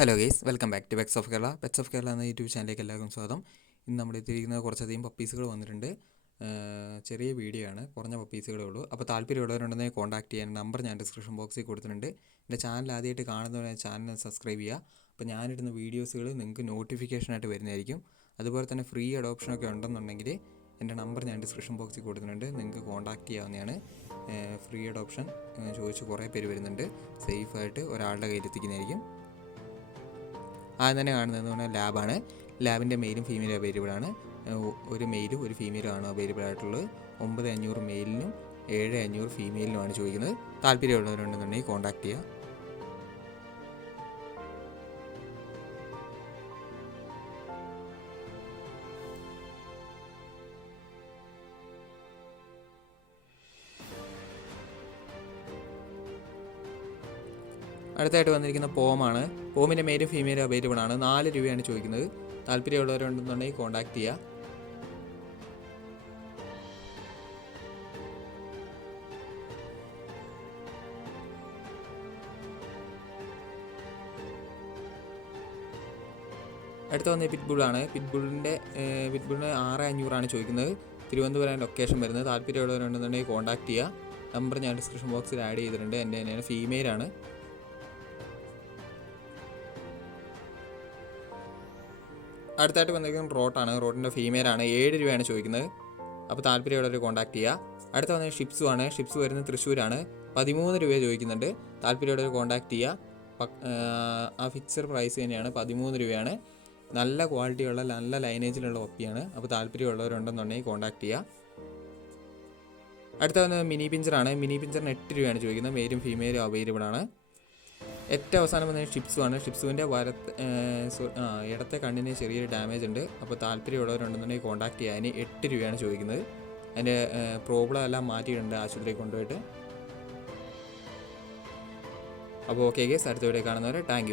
Hello guys, welcome back to pets of Kerala. Pets of Kerala എന്ന YouTube ചാനലിലേക്ക് എല്ലാവർക്കും സ്വാഗതം. ഇന്ന് നമ്മൾ എത്തിയിരിക്കുന്ന കുറച്ചധികം പപ്പീസുകൾ വന്നിട്ടുണ്ട്. ചെറിയ വീഡിയോ ആണ്, കുറഞ്ഞ പപ്പീസുകളേ ഉള്ളൂ. അപ്പോൾ താല്പര്യമുള്ളവരുണ്ടെങ്കിൽ കോൺടാക്ട് ചെയ്യാൻ നമ്പർ ഞാൻ ഡിസ്ക്രിപ്ഷൻ ബോക്സിൽ കൊടുത്തിട്ടുണ്ട്. എൻ്റെ ചാനൽ ആദ്യമായിട്ട് കാണുന്നവരെ ചാനൽ സബ്സ്ക്രൈബ് ചെയ്യുക. അപ്പോൾ ഞാനിടുന്ന വീഡിയോസുകൾ നിങ്ങൾക്ക് നോട്ടിഫിക്കേഷനായിട്ട് വരുന്നതായിരിക്കും. അതുപോലെ തന്നെ ഫ്രീ അഡോപ്ഷനൊക്കെ ഉണ്ടെന്നുണ്ടെങ്കിൽ എൻ്റെ നമ്പർ ഞാൻ ഡിസ്ക്രിപ്ഷൻ ബോക്സിൽ കൊടുത്തിട്ടുണ്ട്, നിങ്ങൾക്ക് കോൺടാക്ട് ചെയ്യാവുന്നതാണ്. ഫ്രീ അഡോപ്ഷൻ ചോദിച്ച് കുറേ പേര് വരുന്നുണ്ട്. സേഫായിട്ട് ഒരാളുടെ കയ്യിലെത്തിക്കുന്നതായിരിക്കും. ആദ്യം തന്നെ കാണുന്നതെന്ന് പറഞ്ഞാൽ ലാബാണ്. ലാബിൻ്റെ മെയിലും ഫീമെയിലും അവൈലബിൾ ആണ്. ഒരു മെയിലും ഒരു ഫീമെയിലും ആണ് അവൈലബിൾ ആയിട്ടുള്ളത്. 9500 മെയിലിനും 7500 ഫീമെയിലിനുമാണ് ചോദിക്കുന്നത്. താല്പര്യമുള്ളവരുണ്ടെന്നുണ്ടെങ്കിൽ കോൺടാക്ട് ചെയ്യുക. അടുത്തായിട്ട് വന്നിരിക്കുന്ന പോമാണ്. പോമിൻ്റെ മെയിലും ഫീമെയിലും അവൈലബിൾ ആണ്. 4 രൂപയാണ് ചോദിക്കുന്നത്. താല്പര്യമുള്ളവരുണ്ടെന്നുണ്ടെങ്കിൽ കോൺടാക്ട് ചെയ്യുക. അടുത്ത വന്ന പിറ്റ്ബുള്ളാണ്. പിറ്റ്ബുള്ളിന് 6500 ചോദിക്കുന്നത്. തിരുവനന്തപുരം ലൊക്കേഷൻ വരുന്നത്. താല്പര്യമുള്ളവരുണ്ടെന്നുണ്ടെങ്കിൽ കോൺടാക്ട് ചെയ്യുക. നമ്പർ ഞാൻ ഡിസ്ക്രിപ്ഷൻ ബോക്സിൽ ആഡ് ചെയ്തിട്ടുണ്ട്. എൻ്റെ തന്നെയാണ്, ഫീമെയിലാണ്. അടുത്തായിട്ട് വന്നിരിക്കുന്നത് റോട്ടാണ്. റോട്ടിൻ്റെ ഫീമെയിലാണ്. 7 രൂപയാണ് ചോദിക്കുന്നത്. അപ്പോൾ താല്പര്യമുള്ളവർ കോൺടാക്ട് ചെയ്യുക. അടുത്ത വന്നത് ഷിപ്സു ആണ്. ഷിപ്സു വരുന്നത് തൃശ്ശൂരാണ്. 13 രൂപ ചോദിക്കുന്നുണ്ട്. താല്പര്യമുള്ളവർ കോൺടാക്ട് ചെയ്യുക. ആ ഫിക്സഡ് പ്രൈസ് തന്നെയാണ്, 13 രൂപയാണ്. നല്ല ക്വാളിറ്റിയുള്ള നല്ല ലൈനേജിലുള്ള പപ്പിയാണ്. അപ്പോൾ താല്പര്യമുള്ളവരുണ്ടെന്നുണ്ടെങ്കിൽ കോൺടാക്ട് ചെയ്യുക. അടുത്ത വന്നത് മിനി പിഞ്ചറാണ്. മിനി പിഞ്ചറിന് 8 രൂപയാണ് ചോദിക്കുന്നത്. മെയിലും ഫീമെയിലും അവൈലബിൾ ആണ്. ഏറ്റവും അവസാനം വന്നത് ഷിപ്സു ആണ്. ഷിപ്സുവിൻ്റെ ഇടത്തെ കണ്ണിന് ചെറിയൊരു ഡാമേജ് ഉണ്ട്. അപ്പോൾ താല്പര്യമുള്ളവരുണ്ടെന്നുണ്ടെങ്കിൽ കോൺടാക്ട് ചെയ്യുക. അതിന് 8 രൂപയാണ് ചോദിക്കുന്നത്. അതിൻ്റെ പ്രോബ്ലം എല്ലാം മാറ്റിയിട്ടുണ്ട് ആശുപത്രിയിൽ കൊണ്ടുപോയിട്ട്. അപ്പോൾ ഓക്കെ ഗൈസ്, അടുത്ത വീഡിയോ കാണുന്നവരെ താങ്ക് യു.